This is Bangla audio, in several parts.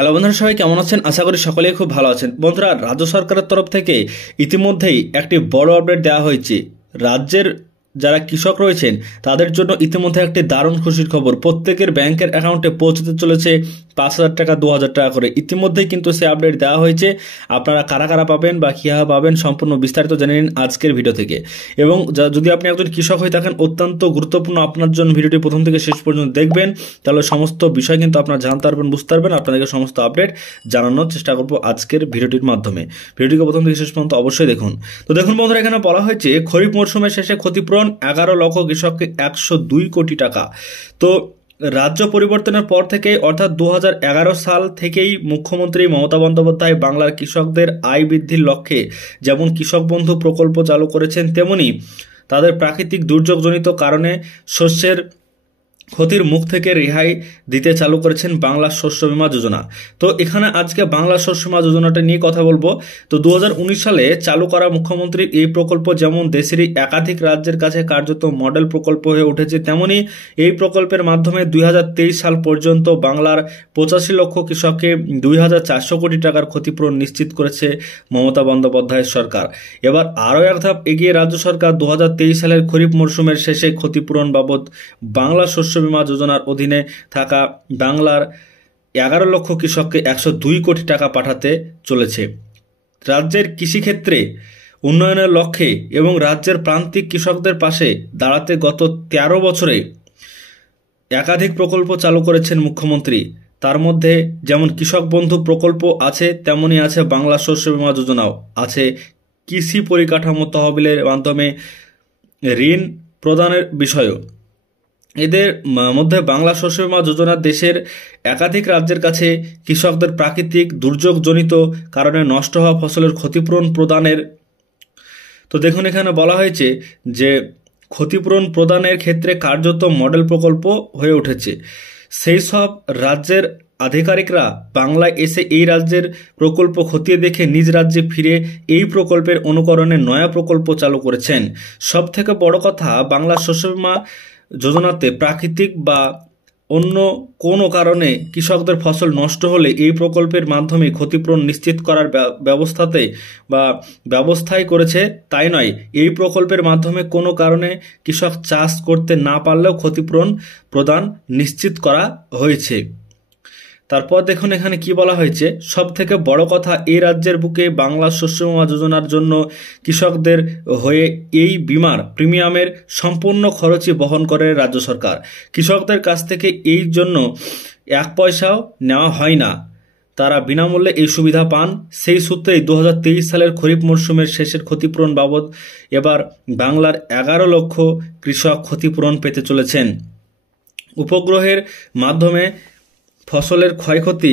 হ্যালো বন্ধুরা, সবাই কেমন আছেন? আশা করি সকলেই খুব ভালো আছেন। বন্ধুরা, রাজ্য সরকারের তরফ থেকে ইতিমধ্যেই একটি বড় আপডেট দেওয়া হয়েছে। রাজ্যের যারা কৃষক রয়েছেন তাদের জন্য ইতিমধ্যে একটি দারুণ খুশির খবর। প্রত্যেকের ব্যাংকের অ্যাকাউন্টে পৌঁছতে চলেছে 5,000 টাকা, 2,000 টাকা করে। ইতিমধ্যেই কিন্তু সে আপডেট দেওয়া হয়েছে। আপনারা কারা কারা পাবেন বা কীভাবে পাবেন সম্পূর্ণ বিস্তারিত জেনে নিন আজকের ভিডিও থেকে। এবং যদি আপনি একজন কৃষক হয়ে থাকেন, অত্যন্ত গুরুত্বপূর্ণ আপনার জন্য ভিডিওটি প্রথম থেকে শেষ পর্যন্ত দেখবেন, তাহলে সমস্ত বিষয় কিন্তু আপনারা জানতে পারবেন, বুঝতে পারবেন। আপনাদেরকে সমস্ত আপডেট জানানোর চেষ্টা করবো আজকের ভিডিওটির মাধ্যমে। ভিডিওটিকে প্রথম থেকে শেষ পর্যন্ত অবশ্যই দেখুন। তো দেখুন বন্ধুরা, এখানে বলা হয়েছে খরিফ মরশুমের শেষে ক্ষতিপূরণ 11 লক্ষ কৃষককে 102 কোটি টাকা। তো রাজ্য পরিবর্তনের পর থেকে অর্থাৎ 2011 সাল থেকেই মুখ্যমন্ত্রী মমতা বন্দ্যোপাধ্যায় বাংলার কৃষকদের আয় বৃদ্ধির লক্ষ্যে যেমন কৃষক বন্ধু প্রকল্প চালু করেছেন, তেমনি তাদের প্রাকৃতিক দুর্যোগজনিত কারণে শস্যের ক্ষতির মুখ থেকে রেহাই দিতে চালু করেছেন বাংলা শস্য বীমা যোজনা। তো এখানে আজকে বাংলা শস্য বীমা যোজনাটা নিয়ে কথা বলবো। তো 2019 সালে চালু করা মুখ্যমন্ত্রীর এই প্রকল্প যেমন দেশেরই একাধিক রাজ্যের কাছে কার্যত মডেল প্রকল্প হয়ে উঠেছে, তেমনি এই প্রকল্পের মাধ্যমে 2023 সাল পর্যন্ত বাংলার 85 লক্ষ কৃষককে 2,400 কোটি টাকার ক্ষতিপূরণ নিশ্চিত করেছে মমতা বন্দ্যোপাধ্যায়ের সরকার। এবার আরও এক ধাপ এগিয়ে রাজ্য সরকার 2023 সালের খরিফ মরশুমের শেষে ক্ষতিপূরণ বাবদ বাংলা শস্য বীমা যোজনার অধীনে থাকা বাংলার 11 লক্ষ কৃষককে 102 কোটি টাকা পাঠাতে চলেছে। রাজ্যের কৃষিক্ষেত্রে উন্নয়নের লক্ষ্যে এবং রাজ্যের প্রান্তিক কৃষকদের পাশে দাঁড়াতে গত 13 বছরে একাধিক প্রকল্প চালু করেছেন মুখ্যমন্ত্রী। তার মধ্যে যেমন কৃষক বন্ধু প্রকল্প আছে, তেমনি আছে বাংলা শস্য বীমা যোজনাও আছে। কৃষি পরিকাঠামো তহবিলের মাধ্যমে ঋণ প্রদানের বিষয়ও। এদের মধ্যে বাংলা শস্য বীমা যোজনা দেশের একাধিক রাজ্যের কাছে কৃষকদের প্রাকৃতিক দুর্যোগজনিত কারণে নষ্ট হওয়া ফসলের ক্ষতিপূরণ প্রদানের। তো দেখুন, এখানে বলা হয়েছে যে ক্ষতিপূরণ প্রদানের ক্ষেত্রে কার্যত মডেল প্রকল্প হয়ে উঠেছে। সেই সব রাজ্যের আধিকারিকরা বাংলায় এসে এই রাজ্যের প্রকল্প খতিয়ে দেখে নিজ রাজ্যে ফিরে এই প্রকল্পের অনুকরণে নয়া প্রকল্প চালু করেছেন। সব থেকে বড় কথা, বাংলা শস্য বীমা যোজনাতে প্রাকৃতিক বা অন্য কোনো কারণে কৃষকদের ফসল নষ্ট হলে এই প্রকল্পের মাধ্যমে ক্ষতিপূরণ নিশ্চিত করার ব্যবস্থাই করেছে। তাই নয়, এই প্রকল্পের মাধ্যমে কোনো কারণে কৃষক চাষ করতে না পারলেও ক্ষতিপূরণ প্রদান নিশ্চিত করা হয়েছে। তারপর দেখুন এখানে কি বলা হয়েছে, সব থেকে বড় কথা, এই রাজ্যের বুকে বাংলা শস্য বীমা যোজনার জন্য কৃষকদের হয়ে এই বিমার প্রিমিয়ামের সম্পূর্ণ খরচই বহন করে রাজ্য সরকার। কৃষকদের কাছ থেকে এই জন্য 1 পয়সাও নেওয়া হয় না, তারা বিনামূল্যে এই সুবিধা পান। সেই সূত্রেই 2023 সালের খরিফ মরশুমের শেষের ক্ষতিপূরণ বাবদ এবার বাংলার 11 লক্ষ কৃষক ক্ষতিপূরণ পেতে চলেছেন। উপগ্রহের মাধ্যমে ফসলের ক্ষয়ক্ষতি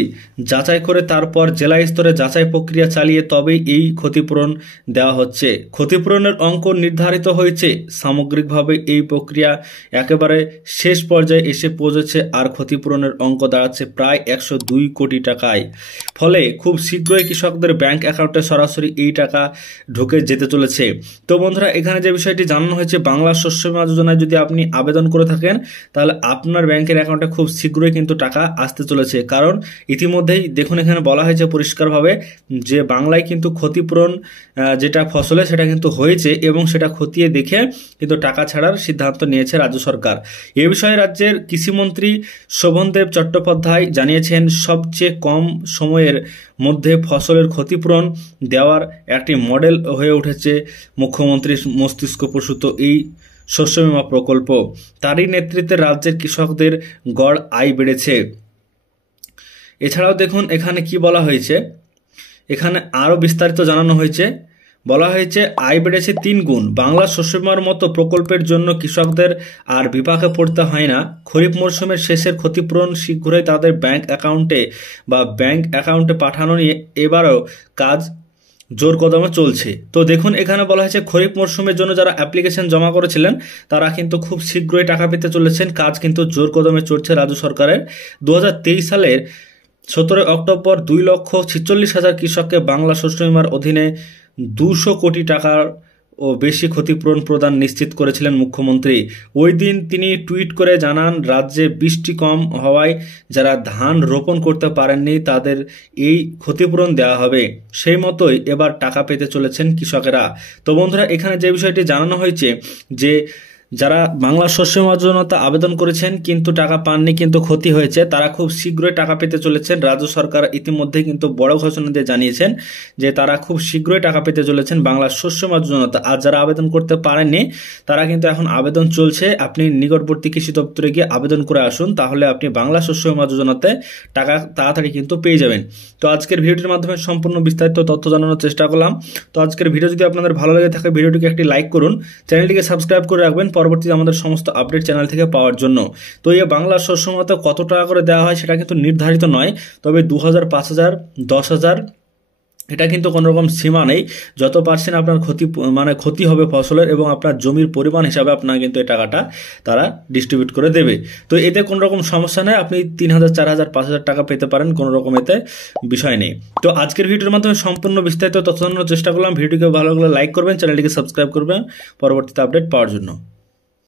যাচাই করে তারপর জেলা স্তরে যাচাই প্রক্রিয়া চালিয়ে তবেই এই ক্ষতিপূরণ দেওয়া হচ্ছে। ক্ষতিপূরণের অঙ্ক নির্ধারিত হয়েছে। সামগ্রিকভাবে এই প্রক্রিয়া একেবারে শেষ পর্যায়ে এসে পৌঁছেছে, আর ক্ষতিপূরণের অঙ্ক দাঁড়াচ্ছে প্রায় 102 কোটি টাকায়। ফলে খুব শীঘ্রই কৃষকদের ব্যাংক অ্যাকাউন্টে সরাসরি এই টাকা ঢুকে যেতে চলেছে। তো বন্ধুরা, এখানে যে বিষয়টি জানানো হয়েছে, বাংলা শস্য বীমা যোজনায় যদি আপনি আবেদন করে থাকেন, তাহলে আপনার ব্যাংকের অ্যাকাউন্টে খুব শীঘ্রই কিন্তু টাকা আসতে চলেছে। কারণ ইতিমধ্যেই দেখুন এখানে বলা হয়েছে পরিষ্কারভাবে যে বাংলায় কিন্তু ক্ষতিপূরণ যেটা ফসলে সেটা কিন্তু হয়েছে, এবং সেটা খতিয়ে দেখে কিন্তু টাকা ছাড়ার সিদ্ধান্ত নিয়েছে রাজ্য সরকার। এ বিষয়ে রাজ্যের কৃষিমন্ত্রী শোভনদেব চট্টোপাধ্যায় জানিয়েছেন, সবচেয়ে কম সময়ের মধ্যে ফসলের ক্ষতিপূরণ দেওয়ার একটি মডেল হয়ে উঠেছে মুখ্যমন্ত্রীর মস্তিষ্কপ্রসূত এই শস্য বীমা প্রকল্প। তারই নেতৃত্বে রাজ্যের কৃষকদের গড় আয় বেড়েছে। এছাড়াও দেখুন এখানে কি বলা হয়েছে, এখানে আরও বিস্তারিত জানানো হয়েছে। বলা হয়েছে আয় বেড়েছে 3 গুণ। বাংলা শস্য বীমার মতো প্রকল্পের জন্য কৃষকদের আর বিপাকে পড়তে হয় না। খরিফ মরশুমের শেষের ক্ষতিপূরণ শীঘ্রই তাদের ব্যাংক অ্যাকাউন্টে পাঠানো নিয়ে এবারও কাজ জোর কদমে চলছে। তো দেখুন এখানে বলা হয়েছে খরিফ মরশুমের জন্য যারা অ্যাপ্লিকেশন জমা করেছিলেন তারা কিন্তু খুব শীঘ্রই টাকা পেতে চলেছেন। কাজ কিন্তু জোর কদমে চলছে রাজ্য সরকারের। 2023 সালের 17 অক্টোবর 2,46,000 কৃষককে বাংলা শস্য বীমার অধীনে 200 কোটি টাকার ও বেশি ক্ষতিপূরণ প্রদান নিশ্চিত করেছিলেন মুখ্যমন্ত্রী। ওই দিন তিনি টুইট করে জানান, রাজ্যে বৃষ্টি কম হওয়ায় যারা ধান রোপণ করতে পারেননি তাদের এই ক্ষতিপূরণ দেওয়া হবে। সেই মতোই এবার টাকা পেতে চলেছেন কৃষকেরা। তো বন্ধুরা, এখানে যে বিষয়টি জানানো হয়েছে যে যারা বাংলা শস্য বীমা যোজনাতে আবেদন করেছেন কিন্তু টাকা পাননি, কিন্তু ক্ষতি হয়েছে, তারা খুব শীঘ্রই টাকা পেতে চলেছেন। রাজ্য সরকার ইতিমধ্যে কিন্তু বড় ঘোষণা দিয়ে জানিয়েছেন যে তারা খুব শীঘ্রই টাকা পেতে চলেছেন বাংলা শস্য বীমা যোজনাতে। আর যারা আবেদন করতে পারেননি তারা কিন্তু এখন আবেদন চলছে। আপনি নিকটবর্তী কৃষি দপ্তরে গিয়ে আবেদন করে আসুন, তাহলে আপনি বাংলা শস্য বীমা যোজনাতে টাকা তাড়াতাড়ি কিন্তু পেয়ে যাবেন। তো আজকের ভিডিওটির মাধ্যমে সম্পূর্ণ বিস্তারিত তথ্য জানানোর চেষ্টা করলাম। তো আজকের ভিডিও যদি আপনাদের ভালো লেগে থাকে ভিডিওটিকে একটি লাইক করুন, চ্যানেলটিকে সাবস্ক্রাইব করে রাখবেন পরবর্তীতে আমাদের সমস্ত আপডেট চ্যানেল থেকে পাওয়ার জন্য। তো এই বাংলা শস্য বীমাতে কত টাকা করে দেওয়া হয় সেটা কিন্তু নির্ধারিত নয়, তবে 2000, 5000, 10,000 এটা কিন্তু কোনো রকম সীমা নেই। যত পার্সেন্ট আপনার ক্ষতি হবে ফসলের এবং আপনার জমির পরিমাণ হিসাবে আপনার কিন্তু এই টাকাটা তারা ডিস্ট্রিবিউট করে দেবে। তো এতে কোনো রকম সমস্যা নেই, আপনি 3000, 4000, 5000 টাকা পেতে পারেন, কোনো রকম এতে বিষয় নেই। তো আজকের ভিডিওর মাধ্যমে সম্পূর্ণ বিস্তারিত তথ্য জানানোর চেষ্টা করলাম। ভিডিওকে ভালো লাগলে লাইক করবেন, চ্যানেলটিকে সাবস্ক্রাইব করবেন পরবর্তীতে আপডেট পাওয়ার জন্য।